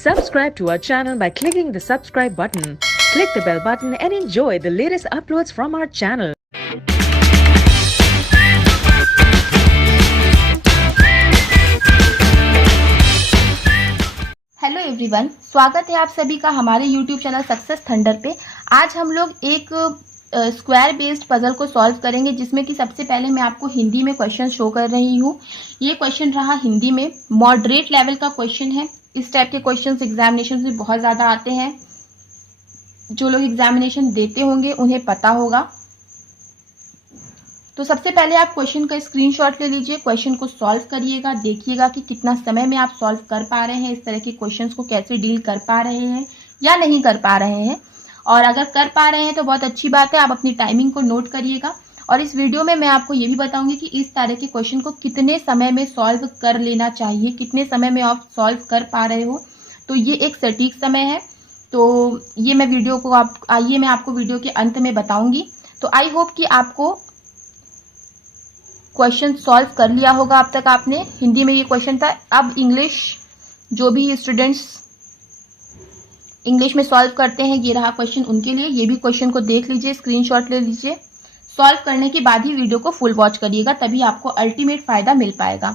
Subscribe to our channel by clicking the subscribe button. Click the bell button and enjoy the latest uploads from our channel. Hello everyone, स्वागत है आप सभी का हमारे YouTube channel success thunder पे। आज हम लोग एक स्क्वायर बेस्ड पजल को सॉल्व करेंगे, जिसमें कि सबसे पहले मैं आपको हिंदी में क्वेश्चन शो कर रही हूँ। ये क्वेश्चन रहा हिंदी में, मॉडरेट लेवल का क्वेश्चन है। इस टाइप के क्वेश्चंस एग्जामिनेशन में बहुत ज़्यादा आते हैं। जो लोग एग्जामिनेशन देते होंगे उन्हें पता होगा। तो सबसे पहले आप क्वेश्चन का स्क्रीनशॉट ले लीजिए, क्वेश्चन को सॉल्व करिएगा, देखिएगा कि कितना समय में आप सॉल्व कर पा रहे हैं, इस तरह के क्वेश्चंस को कैसे डील कर पा रहे हैं या नहीं कर पा रहे हैं। और अगर कर पा रहे हैं तो बहुत अच्छी बात है, आप अपनी टाइमिंग को नोट करिएगा। और इस वीडियो में मैं आपको ये भी बताऊंगी कि इस तरह के क्वेश्चन को कितने समय में सॉल्व कर लेना चाहिए, कितने समय में आप सॉल्व कर पा रहे हो। तो ये एक सटीक समय है। तो ये मैं वीडियो को मैं आपको वीडियो के अंत में बताऊंगी। तो आई होप कि आपको क्वेश्चन सॉल्व कर लिया होगा अब तक आपने। हिंदी में ये क्वेश्चन था। अब इंग्लिश, जो भी स्टूडेंट्स इंग्लिश में सॉल्व करते हैं, ये रहा क्वेश्चन उनके लिए। ये भी क्वेश्चन को देख लीजिए, स्क्रीनशॉट ले लीजिए। सॉल्व करने के बाद ही वीडियो को फुल वॉच करिएगा, तभी आपको अल्टीमेट फायदा मिल पाएगा।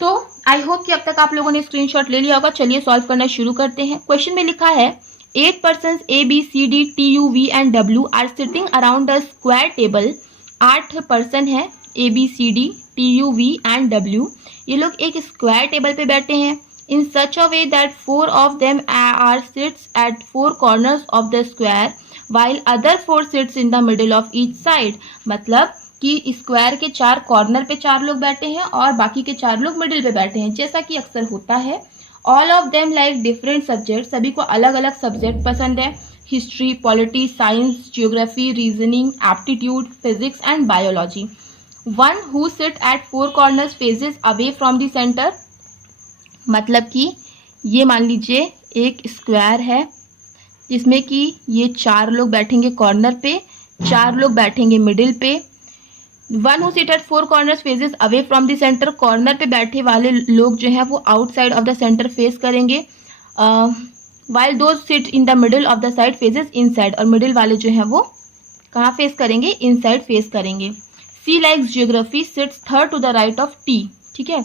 तो आई होप कि अब तक आप लोगों ने स्क्रीनशॉट ले लिया होगा। चलिए सॉल्व करना शुरू करते हैं। क्वेश्चन में लिखा है 8 persons A, B, C, D, T, U, V and W are sitting around a square table। 8 person है, A, B, C, D, T, U, V and W। ये लोग एक स्क्वायर टेबल पे बैठे हैं। In such a way that 4 of them are sits at 4 corners of the square while other 4 sits in the middle of each side। मतलब कि square के 4 corner पे 4 लोग बैठे हैं और बाकी के 4 लोग मिडिल पे बैठे हैं, जैसा कि अक्सर होता है। All of them like different subject, सभी को अलग अलग सब्जेक्ट पसंद है। History, polity, science, geography, reasoning, aptitude, physics and biology. One who sit at 4 corners faces away from the centre. मतलब कि ये मान लीजिए एक स्क्वायर है जिसमें कि ये 4 लोग बैठेंगे कॉर्नर पे, 4 लोग बैठेंगे मिडिल पे। One who sit at 4 corners faces away from the centre, corner पे बैठे वाले लोग जो है वो outside of the centre face करेंगे। While those sit in the middle of the side faces inside, और मिडिल वाले जो है वो कहाँ फेस करेंगे, इनसाइड फेस करेंगे। C likes geography sits third to the right of T. ठीक है,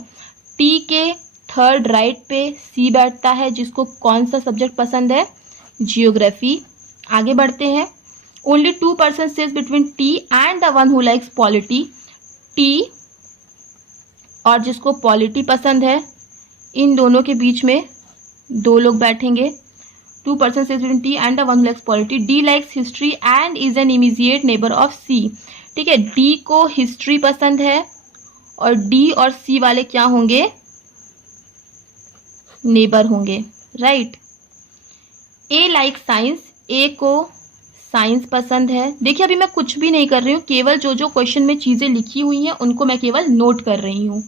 टी के थर्ड राइट पे सी बैठता है, जिसको कौन सा सब्जेक्ट पसंद है, जियोग्राफी। आगे बढ़ते हैं। Only 2 persons sits between T and the one who likes polity. T और जिसको पॉलिटी पसंद है, इन दोनों के बीच में 2 लोग बैठेंगे। 2 persons sits between T and the one who likes polity. D likes history and is an immediate neighbour of C. ठीक है, डी को हिस्ट्री पसंद है और डी और सी वाले क्या होंगे, नेबर होंगे, राइट। ए लाइक साइंस, ए को साइंस पसंद है। देखिए अभी मैं कुछ भी नहीं कर रही हूँ, केवल जो जो क्वेश्चन में चीजें लिखी हुई हैं उनको मैं केवल नोट कर रही हूँ।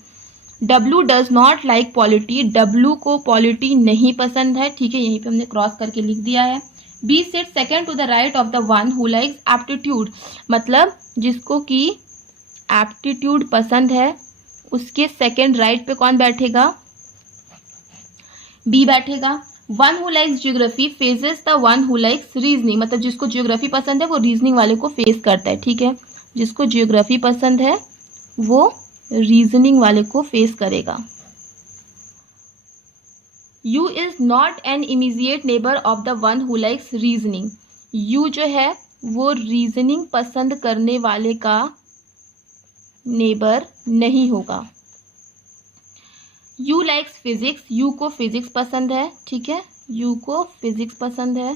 W does not like polity, W को पॉलिटी नहीं पसंद है। ठीक है, यहीं पे हमने क्रॉस करके लिख दिया है। B sit second to the right of the one who likes aptitude, मतलब जिसको कि एप्टीट्यूड पसंद है उसके सेकेंड राइट पे कौन बैठेगा, बी बैठेगा। One who likes geography phases the one who likes reasoning, मतलब जिसको जियोग्राफी पसंद है वो रीजनिंग वाले को फेस करता है। ठीक है, जिसको जियोग्राफी पसंद है वो रीजनिंग वाले को फेस करेगा। You is not an immediate neighbour of the one who likes reasoning. You जो है वो रीजनिंग पसंद करने वाले का नेबर नहीं होगा। यू लाइक्स फिजिक्स, यू को फिजिक्स पसंद है। ठीक है, यू को फिजिक्स पसंद है,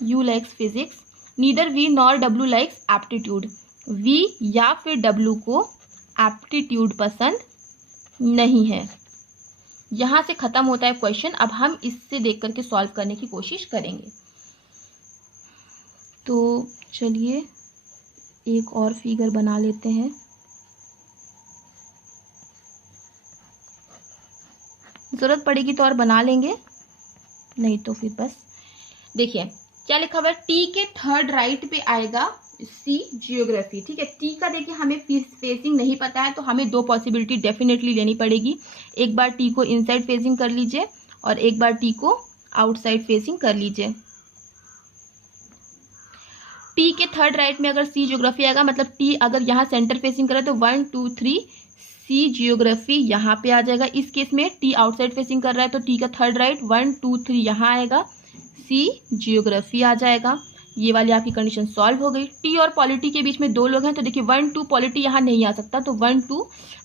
U likes physics. Neither V nor W likes aptitude, V या फिर डब्लू को एप्टीट्यूड पसंद नहीं है। यहां से खत्म होता है क्वेश्चन। अब हम इससे देख करके सॉल्व करने की कोशिश करेंगे। तो चलिए एक और फिगर बना लेते हैं। जरूरत पड़ेगी तो और बना लेंगे, नहीं तो फिर बस। देखिए क्या लिखा हुआ है, टी के थर्ड राइट पे आएगा सी, जियोग्राफी। ठीक है, टी का देखिए हमें फेसिंग नहीं पता है, तो हमें 2 पॉसिबिलिटी डेफिनेटली लेनी पड़ेगी। एक बार टी को इनसाइड फेसिंग कर लीजिए और एक बार टी को आउटसाइड फेसिंग कर लीजिए। टी के थर्ड राइट में अगर सी जियोग्राफी आएगा, मतलब टी अगर यहाँ सेंटर फेसिंग करे तो 1 2 3 सी जियोग्राफी यहाँ पे आ जाएगा। इस केस में टी आउटसाइड फेसिंग कर रहा है तो टी का थर्ड राइट 1 2 3 यहाँ आएगा, सी जियोग्राफी आ जाएगा। ये वाली आपकी कंडीशन सॉल्व हो गई। टी और पॉलिटी के बीच में दो लोग हैं तो देखिए 1 2 पॉलिटी यहाँ नहीं आ सकता, तो 1 2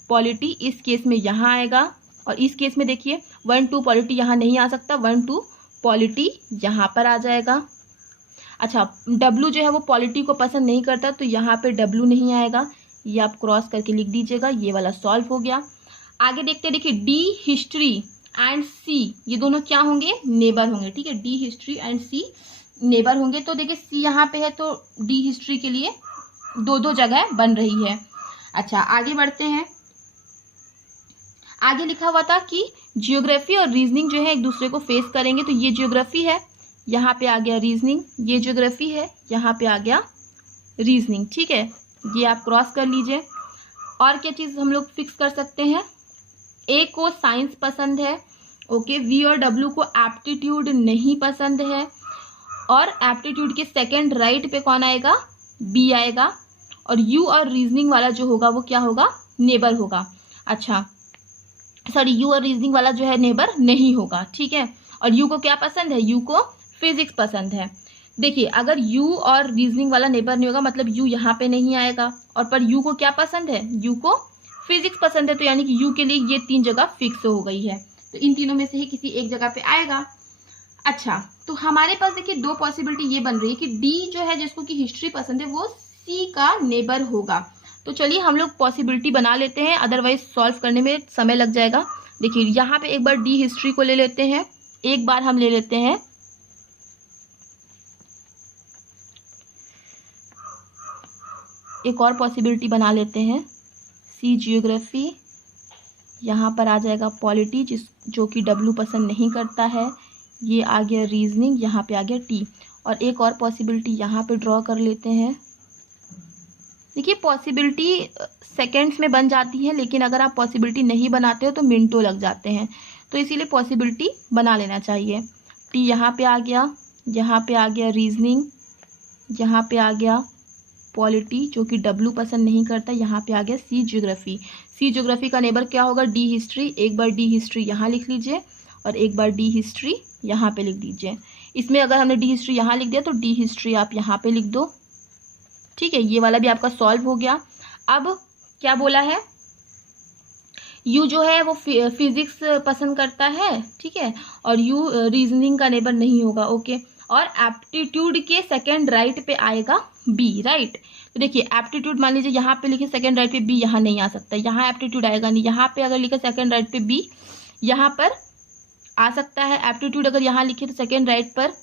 पॉलिटी इस केस में यहाँ आएगा। और इस केस में देखिए 1 2 पॉलिटी यहाँ नहीं आ सकता, 1 2 पॉलिटी यहाँ पर आ जाएगा। अच्छा, डब्लू जो है वो पॉलिटी को पसंद नहीं करता तो यहाँ पे डब्लू नहीं आएगा, ये आप क्रॉस करके लिख दीजिएगा। ये वाला सॉल्व हो गया। आगे देखते हैं, देखिए डी हिस्ट्री एंड सी ये दोनों क्या होंगे, नेबर होंगे। ठीक है, D history and C neighbour होंगे। तो देखिए सी यहाँ पे है तो डी हिस्ट्री के लिए दो जगह बन रही है। अच्छा, आगे बढ़ते हैं। आगे लिखा हुआ था कि जियोग्राफी और रीजनिंग जो है एक दूसरे को फेस करेंगे, तो ये जियोग्राफी है, यहाँ पे आ गया रीजनिंग, ये जियोग्राफी है, यहाँ पे आ गया रीजनिंग। ठीक है, ये आप क्रॉस कर लीजिए। और क्या चीज़ हम लोग फिक्स कर सकते हैं, ए को साइंस पसंद है, ओके, वी और डब्ल्यू को एप्टीट्यूड नहीं पसंद है, और एप्टीट्यूड के सेकंड राइट पे कौन आएगा, बी आएगा, और यू और रीजनिंग वाला जो होगा वो क्या होगा, नेबर होगा। अच्छा सॉरी, यू और रीजनिंग वाला जो है नेबर नहीं होगा। ठीक है, और यू को क्या पसंद है, यू को फिजिक्स पसंद है। देखिए अगर यू और रीजनिंग वाला नेबर नहीं होगा मतलब यू यहाँ पे नहीं आएगा, और पर यू को क्या पसंद है, यू को फिजिक्स पसंद है, तो यानी कि यू के लिए ये 3 जगह फिक्स हो गई है, तो इन तीनों में से ही किसी एक जगह पे आएगा। अच्छा, तो हमारे पास देखिए 2 पॉसिबिलिटी ये बन रही है कि डी जो है जिसको कि हिस्ट्री पसंद है वो सी का नेबर होगा। तो चलिए हम लोग पॉसिबिलिटी बना लेते हैं, अदरवाइज सॉल्व करने में समय लग जाएगा। देखिए यहाँ पे एक बार डी हिस्ट्री को ले लेते हैं, एक बार हम ले लेते हैं एक और पॉसिबिलिटी बना लेते हैं, सी जियोग्राफी, यहाँ पर आ जाएगा पॉलिटी जो कि डब्ल्यू पसंद नहीं करता है, ये आ गया रीजनिंग, यहाँ पे आ गया टी, और एक और पॉसिबिलिटी यहाँ पे ड्रॉ कर लेते हैं। देखिए पॉसिबिलिटी सेकेंड्स में बन जाती है, लेकिन अगर आप पॉसिबिलिटी नहीं बनाते हो तो मिनटों लग जाते हैं, तो इसीलिए पॉसिबिलिटी बना लेना चाहिए। टी यहाँ पे आ गया, यहाँ पे आ गया रीजनिंग, यहाँ पे आ गया पॉलिटी जो कि डब्ल्यू पसंद नहीं करता, यहाँ पे आ गया सी जियोग्राफी। सी जियोग्राफी का नेबर क्या होगा, डी हिस्ट्री। एक बार डी हिस्ट्री यहाँ लिख लीजिए और एक बार डी हिस्ट्री यहाँ पे लिख दीजिए। इसमें अगर हमने डी हिस्ट्री यहाँ लिख दिया तो डी हिस्ट्री आप यहाँ पे लिख दो। ठीक है, ये वाला भी आपका सॉल्व हो गया। अब क्या बोला है, यू जो है वो फिजिक्स पसंद करता है, ठीक है, और यू रीजनिंग का नेबर नहीं होगा, ओके, और एप्टीट्यूड के सेकंड राइट पे आएगा बी, राइट। तो देखिए एप्टीट्यूड मान लीजिए यहाँ पे लिखे सेकंड राइट पे बी, यहाँ नहीं आ सकता, यहाँ एप्टीट्यूड आएगा नहीं, यहाँ पे अगर लिखे सेकंड राइट पे बी यहाँ पर आ सकता है। एप्टीट्यूड अगर यहाँ लिखे तो सेकंड राइट पर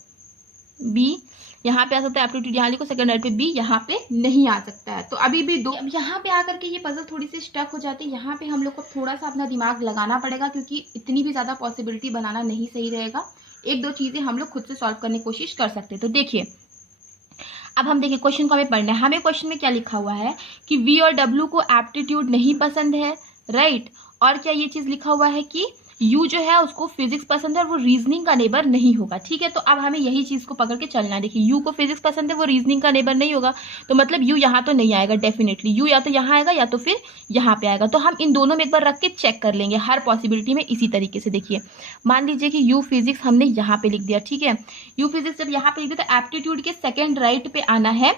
बी यहाँ पे आ सकता है, एप्टीट्यूड यहाँ लिखो सेकंड राइट पे बी यहाँ पे नहीं आ सकता है। तो अभी भी दो, अब यहाँ पे आकर के ये पजल थोड़ी सी स्टक हो जाती है। यहाँ पे हम लोग को थोड़ा सा अपना दिमाग लगाना पड़ेगा, क्योंकि इतनी भी ज़्यादा पॉसिबिलिटी बनाना नहीं सही रहेगा। 1-2 चीज़ें हम लोग खुद से सॉल्व करने की कोशिश कर सकते हैं। तो देखिए अब हम देखिए क्वेश्चन को हमें पढ़ना है। हमें क्वेश्चन में क्या लिखा हुआ है कि वी और डब्ल्यू को एप्टीट्यूड नहीं पसंद है, राइट, और क्या ये चीज़ लिखा हुआ है कि यू जो है उसको फिजिक्स पसंद है और वो रीजनिंग का नेबर नहीं होगा। ठीक है, तो अब हमें यही चीज को पकड़ के चलना है। देखिए यू को फिजिक्स पसंद है, वो रीजनिंग का नेबर नहीं होगा, तो मतलब यू यहाँ तो नहीं आएगा डेफिनेटली, यू या तो यहाँ आएगा या तो फिर यहाँ पे आएगा। तो हम इन दोनों में एक बार रख के चेक कर लेंगे हर पॉसिबिलिटी में इसी तरीके से। देखिए मान लीजिए कि यू फिजिक्स हमने यहाँ पे लिख दिया, ठीक है, यू फिजिक्स जब यहाँ पे लिख दिया तो एप्टीट्यूड के सेकेंड राइट पे आना है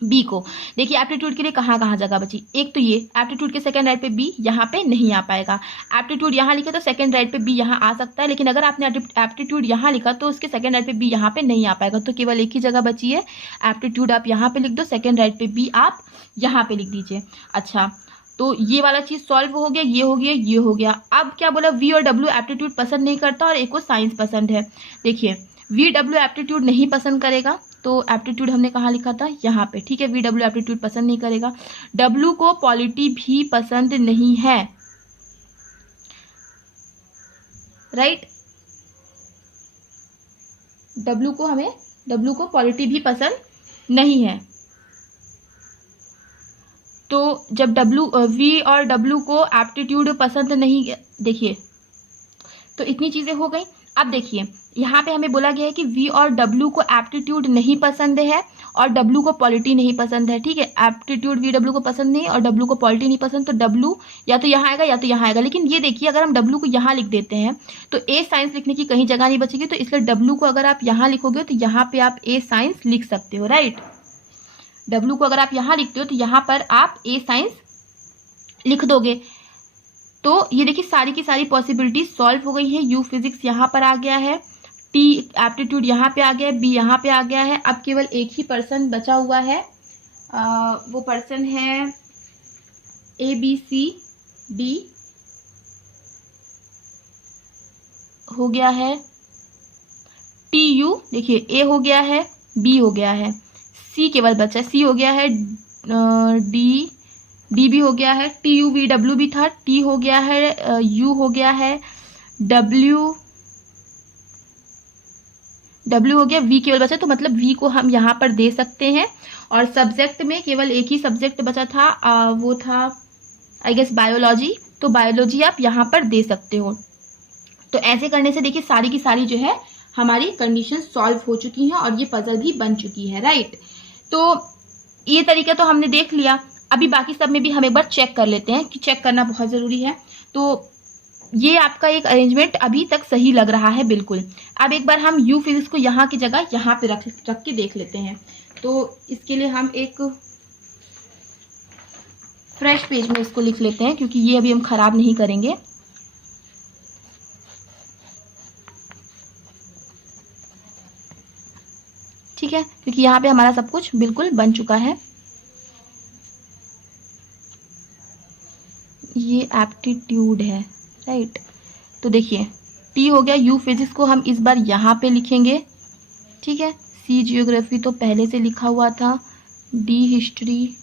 बी को। देखिए एप्टीट्यूड के लिए कहाँ कहाँ जगह बची, एक तो ये एप्टीट्यूड के सेकंड राइट पे बी यहाँ पे नहीं आ पाएगा। एप्टीट्यूड यहाँ लिखा तो सेकंड राइट पे बी यहाँ आ सकता है, लेकिन अगर आपने एप्टीट्यूड यहाँ लिखा तो उसके सेकंड राइट पे बी यहाँ पे नहीं आ पाएगा। तो केवल एक ही जगह बची है, एप्टीट्यूड आप यहाँ पे लिख दो, सेकंड राइट पे बी आप यहाँ पे लिख दीजिए। अच्छा, तो ये वाला चीज सॉल्व हो गया, ये हो गया, ये हो गया। अब क्या बोला, वी और डब्ल्यू एप्टीट्यूड पसंद नहीं करता और एक को साइंस पसंद है। देखिए वी डब्ल्यू एप्टीट्यूड नहीं पसंद करेगा, तो एप्टीट्यूड हमने कहाँ लिखा था, यहाँ पे, ठीक है, वी डब्ल्यू एप्टीट्यूड पसंद नहीं करेगा। डब्ल्यू को पॉलिटी भी पसंद नहीं है, राइट, डब्ल्यू को पॉलिटी भी पसंद नहीं है। तो जब वी और डब्ल्यू को एप्टीट्यूड पसंद नहीं, देखिए तो इतनी चीज़ें हो गई। अब देखिए यहाँ पे हमें बोला गया है कि V और W को एप्टीट्यूड नहीं पसंद है और W को पॉलिटी नहीं पसंद है। ठीक है, एप्टीट्यूड VW को पसंद नहीं और W को पॉलिटी नहीं पसंद, तो W या तो यहाँ आएगा या तो यहाँ आएगा। लेकिन ये देखिए अगर हम W को यहाँ लिख देते हैं तो A साइंस लिखने की कहीं जगह नहीं बचेगी, तो इसलिए W को अगर आप यहाँ लिखोगे तो यहाँ पे आप A साइंस लिख सकते हो, राइट। W को अगर आप यहाँ लिखते हो तो यहाँ पर आप A साइंस लिख दोगे। तो ये देखिए सारी की सारी पॉसिबिलिटी सॉल्व हो गई है। U फिजिक्स यहाँ पर आ गया है, T एप्टीट्यूड यहाँ पे आ गया है, B यहाँ पे आ गया है। अब केवल एक ही पर्सन बचा हुआ है, वो पर्सन है ABCD हो गया है, TU देखिए A हो गया है, B हो गया है, C केवल बचा है, C हो गया है, D भी हो गया है, TUVW भी था, T हो गया है, U हो गया है, W हो गया, V केवल बचा, तो मतलब V को हम यहाँ पर दे सकते हैं। और सब्जेक्ट में केवल एक ही सब्जेक्ट बचा था, वो था आई गेस बायोलॉजी, तो बायोलॉजी आप यहाँ पर दे सकते हो। तो ऐसे करने से देखिए सारी की सारी जो है हमारी कंडीशन सॉल्व हो चुकी है और ये पजल भी बन चुकी है, राइट। तो ये तरीका तो हमने देख लिया। अभी बाकी सब में भी हम एक बार चेक कर लेते हैं कि चेक करना बहुत ज़रूरी है। तो ये आपका एक अरेंजमेंट अभी तक सही लग रहा है बिल्कुल। अब एक बार हम U फिजिक्स को यहाँ की जगह यहाँ पे रख के देख लेते हैं। तो इसके लिए हम एक फ्रेश पेज में इसको लिख लेते हैं, क्योंकि ये अभी हम खराब नहीं करेंगे। ठीक है, क्योंकि यहाँ पे हमारा सब कुछ बिल्कुल बन चुका है। ये एप्टीट्यूड है, राइट। तो देखिए T हो गया, U फिजिक्स को हम इस बार यहाँ पे लिखेंगे, ठीक है। C जियोग्राफी तो पहले से लिखा हुआ था, D हिस्ट्री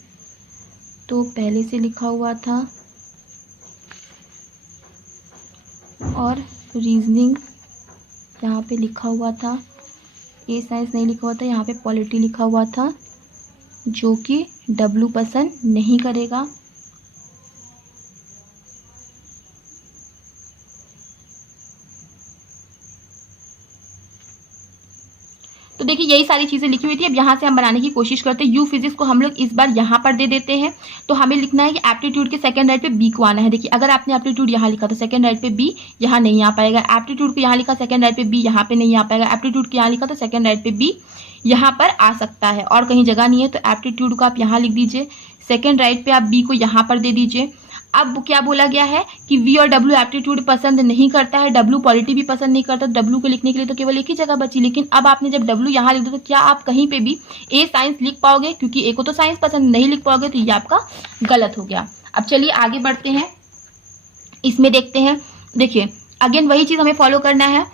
तो पहले से लिखा हुआ था, और रीजनिंग यहाँ पे लिखा हुआ था। A साइंस नहीं लिखा हुआ था, यहाँ पे पॉलिटी लिखा हुआ था, जो कि W पसंद नहीं करेगा। तो देखिए यही सारी चीज़ें लिखी हुई थी। अब यहाँ से हम बनाने की कोशिश करते हैं। U फिजिक्स को हम लोग इस बार यहाँ पर दे देते हैं। तो हमें लिखना है कि एप्टीट्यूड के सेकंड राइट पे B को आना है। देखिए अगर आपने एप्टीट्यूड यहाँ लिखा तो सेकंड राइट पे B यहाँ नहीं आ पाएगा। एप्टीट्यूड को यहाँ लिखा सेकंड राइट पे B यहाँ पे नहीं आ पाएगा। एप्टीट्यूड को यहाँ लिखा तो सेकंड राइट पे B यहाँ पर आ सकता है, और कहीं जगह नहीं है। तो एप्टीट्यूड को आप यहाँ लिख दीजिए, सेकेंड राइट पे आप B को यहाँ पर दे दीजिए। अब क्या बोला गया है कि V और W एप्टीट्यूड पसंद नहीं करता है, W पॉलिटी भी पसंद नहीं करता। W को लिखने के लिए तो केवल एक ही जगह बची, लेकिन अब आपने जब W यहाँ लिख दिया तो क्या आप कहीं पे भी A साइंस लिख पाओगे? क्योंकि A को तो साइंस पसंद नहीं लिख पाओगे, तो ये आपका गलत हो गया। अब चलिए आगे बढ़ते हैं, इसमें देखते हैं। देखिए अगेन वही चीज़ हमें फॉलो करना है।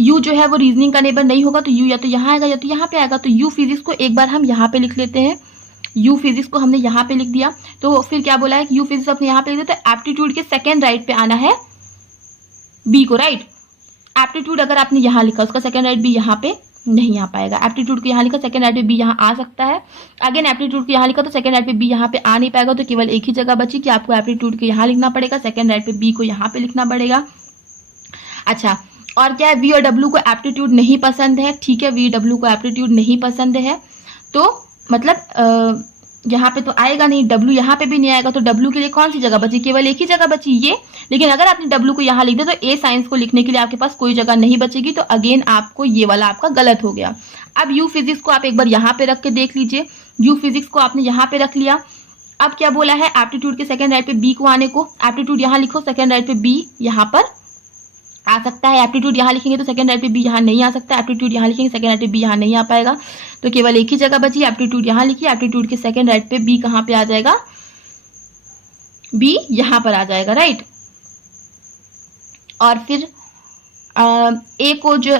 U जो है वो रीजनिंग का नेबर नहीं होगा, तो U या तो यहाँ आएगा या तो यहाँ पे आएगा। तो U फिजिक्स को एक बार हम यहाँ पे लिख लेते हैं। U फिजिक्स को हमने यहाँ पे लिख दिया, तो फिर क्या बोला है कि U फिजिक्स अपने यहाँ पे लिख दिया, तो एप्टीट्यूड के सेकंड राइट पे आना है B को, राइट। एप्टीट्यूड अगर आपने यहाँ लिखा उसका सेकंड राइट B यहाँ पे नहीं आ पाएगा। एप्टीट्यूड को यहाँ लिखा सेकंड राइट पे B यहाँ आ सकता है। अगेन एप्टीट्यूड को यहाँ लिखा तो सेकंड राइट पे B यहाँ पे आ नहीं पाएगा। तो केवल एक ही जगह बची कि आपको एप्टीट्यूड को यहाँ लिखना पड़ेगा, सेकंड राइट पे B को यहाँ पे लिखना पड़ेगा। अच्छा, और क्या है, V और W को एप्टीट्यूड नहीं पसंद है। ठीक है, V W को एप्टीट्यूड नहीं पसंद है, तो मतलब यहाँ पे तो आएगा नहीं, W यहाँ पे भी नहीं आएगा। तो W के लिए कौन सी जगह बची? केवल एक ही जगह बची, ये। लेकिन अगर आपने W को यहाँ लिख दिया तो A साइंस को लिखने के लिए आपके पास कोई जगह नहीं बचेगी। तो अगेन आपको ये वाला आपका गलत हो गया। अब U फिजिक्स को आप एक बार यहाँ पे रख के देख लीजिए। U फिजिक्स को आपने यहाँ पे रख लिया। अब क्या बोला है, एप्टीट्यूड के सेकंड राइट पे B को आने को। एप्टीट्यूड यहाँ लिखो, सेकंड राइट पे B यहाँ पर आ सकता है। एप्टीट्यूड यहाँ लिखेंगे तो सेकंड राइट पे B यहाँ नहीं आ सकता। एप्टीट्यूड यहाँ लिखेंगे सेकंड राइट पे B यहाँ नहीं आ पाएगा। तो केवल एक ही जगह बची, एप्टीट्यूड यहाँ लिखिए। एप्टीट्यूड के सेकंड राइट पे B कहाँ पे आ जाएगा? B यहाँ पर आ जाएगा, राइट। और फिर A को जो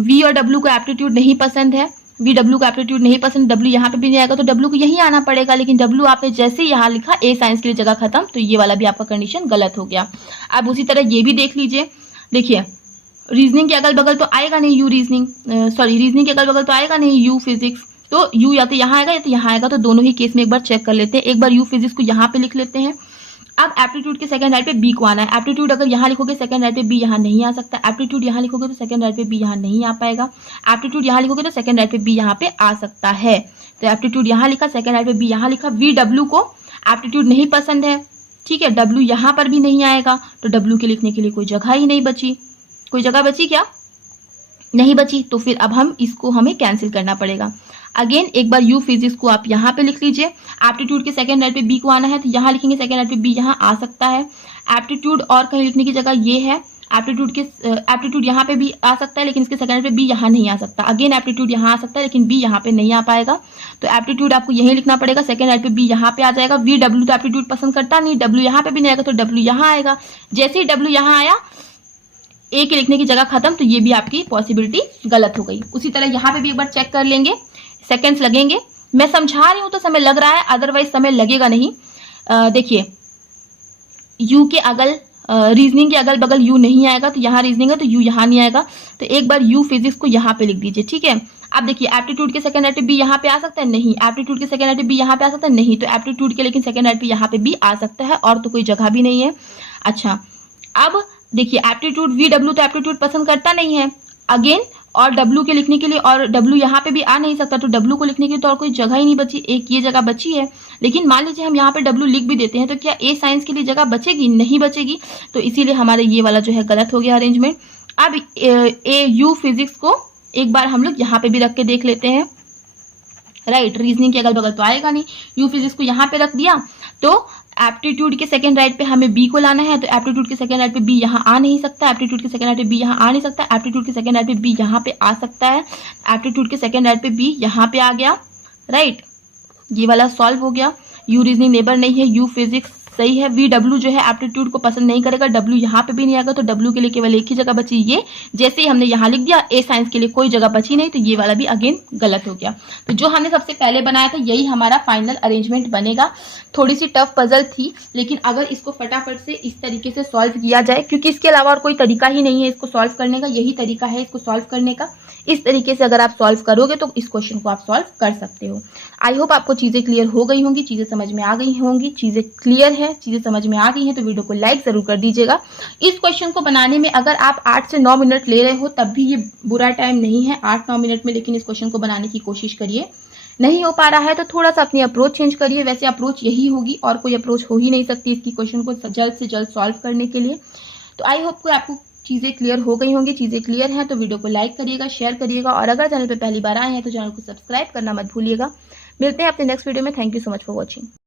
V और W को एप्टीट्यूड नहीं पसंद है, V W को एप्टीट्यूड नहीं पसंद, W यहाँ पे भी नहीं आएगा, तो W को यहीं आना पड़ेगा। लेकिन W आपने जैसे ही यहाँ लिखा A साइंस के लिए जगह खत्म, तो ये वाला भी आपका कंडीशन गलत हो गया। अब उसी तरह ये भी देख लीजिए। देखिए रीजनिंग के अगल बगल तो आएगा नहीं रीजनिंग के अगल बगल तो आएगा नहीं U फिजिक्स। तो U या तो यहाँ आएगा या तो यहाँ आएगा। तो दोनों ही केस में एक बार चेक कर लेते हैं। एक बार U फिजिक्स को यहाँ पे लिख लेते हैं। अब एप्टीट्यूड के सेकंड राइट पे बी को आना है। एप्टीट्यूड अगर यहाँ लिखोगे सेकंड राइट पे बी यहाँ नहीं आ सकता। एप्टीट्यूड यहाँ लिखोगे तो सेकंड राइट पे बी यहाँ नहीं आ पाएगा। एप्टीट्यूड यहाँ लिखोगे तो सेकंड राइट पे बी यहाँ पे आ सकता है। तो एप्टीट्यूड यहाँ लिखा, सेकंड राइट पे बी यहाँ लिखा। VW को एप्टीट्यूड नहीं पसंद है, ठीक है, W यहाँ पर भी नहीं आएगा, तो W के लिखने के लिए कोई जगह ही नहीं बची। कोई जगह बची क्या? नहीं बची। तो फिर अब हमें कैंसिल करना पड़ेगा। अगेन एक बार यू फिजिक्स को आप यहाँ पे लिख लीजिए। एप्टीट्यूड के सेकंड राइट पे बी को आना है, तो यहाँ लिखेंगे सेकंड राइट पे बी यहाँ आ सकता है। एप्टीट्यूड और कहीं लिखने की जगह ये है। एप्टीट्यूड यहाँ पे भी आ सकता है, लेकिन इसके सेकंड राइट पे बी यहाँ नहीं आ सकता। अगेन एप्टीट्यूड यहाँ आ सकता है, लेकिन बी यहाँ पे नहीं आ पाएगा। तो एप्टीट्यूड आपको यही लिखना पड़ेगा, सेकंड राइट पे बी यहाँ पे आ जाएगा। VW तो एप्टीट्यूड पसंद करता नहीं, W यहाँ पे भी नहीं आएगा, तो W यहाँ आएगा। जैसे ही W यहाँ आया, ए के लिखने की जगह खत्म, तो ये भी आपकी पॉसिबिलिटी गलत हो गई। उसी तरह यहाँ पे भी एक बार चेक कर लेंगे, सेकंड्स लगेंगे। मैं समझा रही हूं तो समय लग रहा है, अदरवाइज समय लगेगा नहीं। देखिए, यू के रीजनिंग के अगल बगल यू नहीं आएगा, तो यहाँ रीजनिंग है तो यू यहाँ नहीं आएगा। तो एक बार यू फिजिक्स को यहाँ पे लिख दीजिए, ठीक है। अब देखिए, एप्टीट्यूड के सेकंड राइट पे बी यहाँ पे आ सकता है, नहीं। एप्टीट्यूड के सेकंड राइट पे बी यहाँ पे आ सकता है, नहीं। तो एप्टीट्यूड के लेकिन सेकंड राइट पे यहाँ पे बी आ सकता है, और तो कोई जगह भी नहीं है। अच्छा, अब देखिए, एप्टीट्यूड VW तो एप्टीट्यूड पसंद करता नहीं है। अगेन, और W के लिखने के लिए, और W यहाँ पे भी आ नहीं सकता, तो W को लिखने के लिए तो और कोई जगह ही नहीं बची, एक ये जगह बची है। लेकिन मान लीजिए हम यहाँ पे W लिख भी देते हैं, तो क्या ए साइंस के लिए जगह बचेगी? नहीं बचेगी। तो इसीलिए हमारे ये वाला जो है गलत हो गया अरेंजमेंट। अब यू फिजिक्स को एक बार हम लोग यहाँ पे भी रख के देख लेते हैं। राइट, रीजनिंग के अगल बगल तो आएगा नहीं। यू फिजिक्स को यहाँ पे रख दिया, तो एप्टीट्यूड के सेकंड राइट पे हमें बी को लाना है, तो एप्टीट्यूड के सेकंड राइट पे बी यहाँ आ नहीं सकता। एप्टीट्यूड के सेकंड राइट पे बी यहाँ आ नहीं सकता। एप्टीट्यूड के सेकंड राइट पे बी यहाँ पे आ सकता है। एप्टीट्यूड के सेकंड राइट पे बी यहाँ पे आ गया। राइट, ये वाला सॉल्व हो गया। यू रीजनिंग नेबर नहीं है, यू फिजिक्स सही है। VW जो है एप्टीट्यूड को पसंद नहीं करेगा, W यहाँ पे भी नहीं आएगा, तो W के लिए केवल एक ही जगह बची ये। जैसे ही हमने यहाँ लिख दिया, ए साइंस के लिए कोई जगह बची नहीं, तो ये वाला भी अगेन गलत हो गया। तो जो हमने सबसे पहले बनाया था, यही हमारा फाइनल अरेंजमेंट बनेगा। थोड़ी सी टफ पजल थी, लेकिन अगर इसको फटाफट से इस तरीके से सॉल्व किया जाए, क्योंकि इसके अलावा और कोई तरीका ही नहीं है इसको सॉल्व करने का, यही तरीका है इसको सॉल्व करने का। इस तरीके से अगर आप सॉल्व करोगे तो इस क्वेश्चन को आप सॉल्व कर सकते हो। आई होप आपको चीजें क्लियर हो गई होंगी, चीजें समझ में आ गई होंगी। चीजें क्लियर है, चीजें समझ में आ गई हैं, तो वीडियो को लाइक जरूर कर दीजिएगा। इस क्वेश्चन को बनाने में अगर आप 8 से 9 मिनट ले रहे हो, तब भी ये बुरा टाइम नहीं है, 8-9 मिनट में। लेकिन इस क्वेश्चन को बनाने की कोशिश करिए। नहीं हो पा रहा है तो थोड़ा सा अपनी अप्रोच चेंज करिए। वैसे अप्रोच यही होगी, और कोई अप्रोच हो ही नहीं सकती इसकी क्वेश्चन को जल्द से जल्द सॉल्व करने के लिए। तो आई होप कि आपको चीजें क्लियर हो गई होंगी। चीजें क्लियर हैं तो वीडियो को लाइक करिएगा, शेयर करिएगा, और अगर चैनल पे पहली बार आए हैं तो चैनल को सब्सक्राइब करना मत भूलिएगा। मिलते हैं अपने नेक्स्ट वीडियो में। Thank you so much for watching.